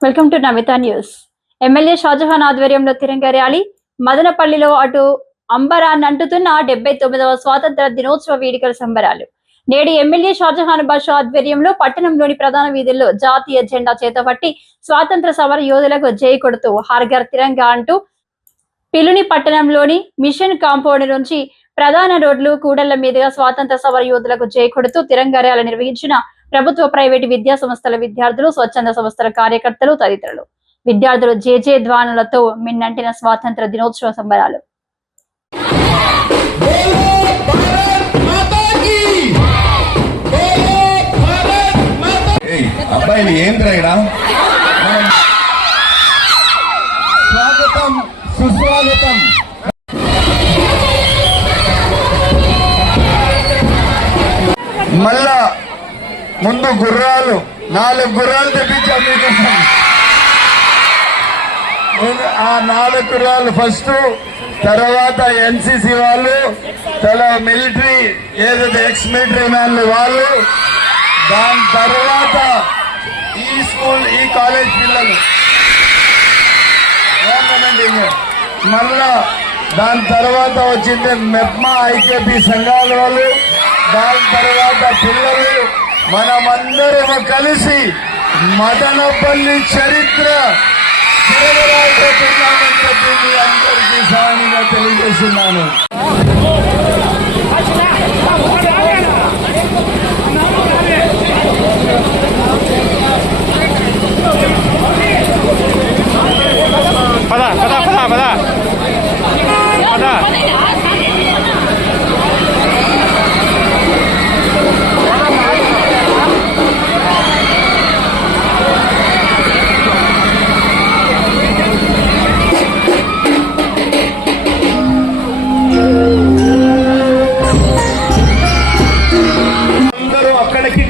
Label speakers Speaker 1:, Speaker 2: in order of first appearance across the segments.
Speaker 1: Welcome to Namitha news. MLA Shahjahan ఆధ్వర్యంలో Tiranga rally మదనపల్లిలో అటు అంబరాన్ని అంటుతున్న డెబ్బై తొమ్మిదవ స్వాతంత్ర దినోత్సవ వేడుకల సంబరాలు. నేడు ఎమ్మెల్యే షాజహాన్ బాషా ఆధ్వర్యంలో పట్టణంలోని ప్రధాన వీధుల్లో జాతీయ జెండా చేతపట్టి స్వాతంత్ర సమర యోధులకు జై కొడుతూ హర్ఘర్ తిరంగా అంటూ పిలుని పట్టణంలోని మిషన్ కాంపౌండ్ నుంచి ప్రధాన రోడ్లు కూడళ్ళ మీదుగా స్వాతంత్ర సమర యోధులకు జై కొడుతూ తిరంగా ర్యాలీ నిర్వహించిన ప్రభుత్వ ప్రైవేటు విద్యా సంస్థల విద్యార్థులు స్వచ్ఛంద సంస్థల కార్యకర్తలు తదితరులు. విద్యార్థులు జేజే ధ్వానులతో మిన్నంటిన స్వాతంత్ర దినోత్సవ సంబరాలు.
Speaker 2: అబ్బాయిలు స్వాగతం సుస్వాగతం. మళ్ళా ముందు గుర్రాలు నాలుగు గుర్రాలు తెప్పించాం మీకోసం ఆ నాలుగు గుర్రాలు ఫస్ట్ తర్వాత ఎన్సిసి వాళ్ళు తర్వాత మిలిటరీ ఏదైతే ఎక్స్ మిలిటరీ మ్యాన్లు వాళ్ళు దాని తర్వాత ఈ స్కూల్ ఈ కాలేజ్ పిల్లలు. మళ్ళా దాని తర్వాత వచ్చింది మెప్మా ఐకేపీ సంఘాల వాళ్ళు దాని తర్వాత పిల్లలు మనమందరము కలిసి మదనపల్లి చరిత్ర తిరగరాకపోతున్నామని చెప్పి అందరికీ సామాన్యంగా తెలియజేస్తున్నాను.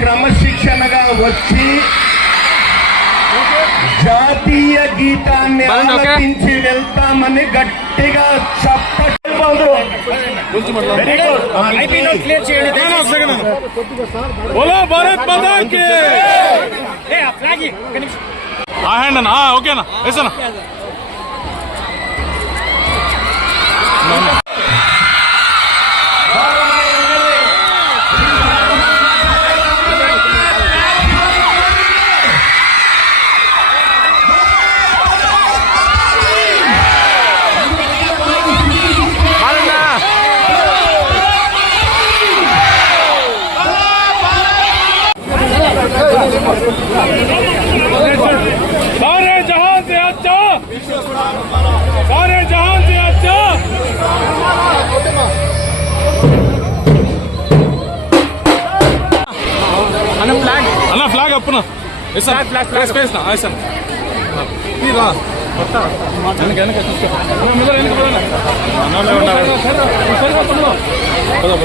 Speaker 2: క్రమశిక్షణగా వచ్చి జాతీయ గీతాన్ని? ఆలపించి వెళ్తామని గట్టిగా చప్పట్లు
Speaker 3: ఓకేనా వేసానా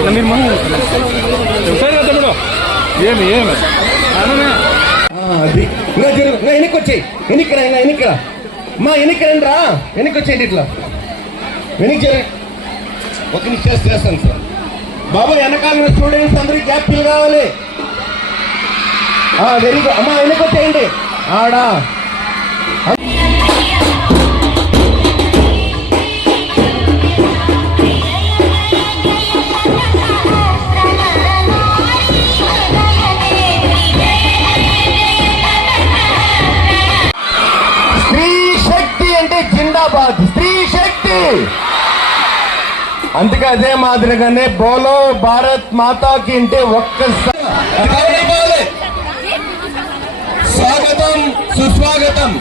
Speaker 3: మీరు మనం సరిగా తమ్ముడు ఏమి ఏమి? అన్నమే
Speaker 4: అది. ఇంకా జరుగు ఇంకా వెనక్కి వచ్చేయి వెనక్కి రా ఇంకా వెనక్కి రా. మా వెనక్కి రండి రా. వెనక్కి వచ్చేయండి ఇట్లా. వెనక్కి జరగ ఒక నిమిషం చేస్తాను సార్ బాబు వెనకాల స్టూడెంట్స్ అందరికి గ్యాప్లు కావాలి. వెరీ గుడ్ అమ్మా వెనకొచ్చేయండి. ఆడా. శక్తి అంటే జిందాబాద్. స్త్రీ శక్తి. అందుకే అదే మాదిరిగానే బోలో భారత్ మాతాకి అంటే ఒక్కసారి.
Speaker 2: స్వాగతం సుస్వాగతం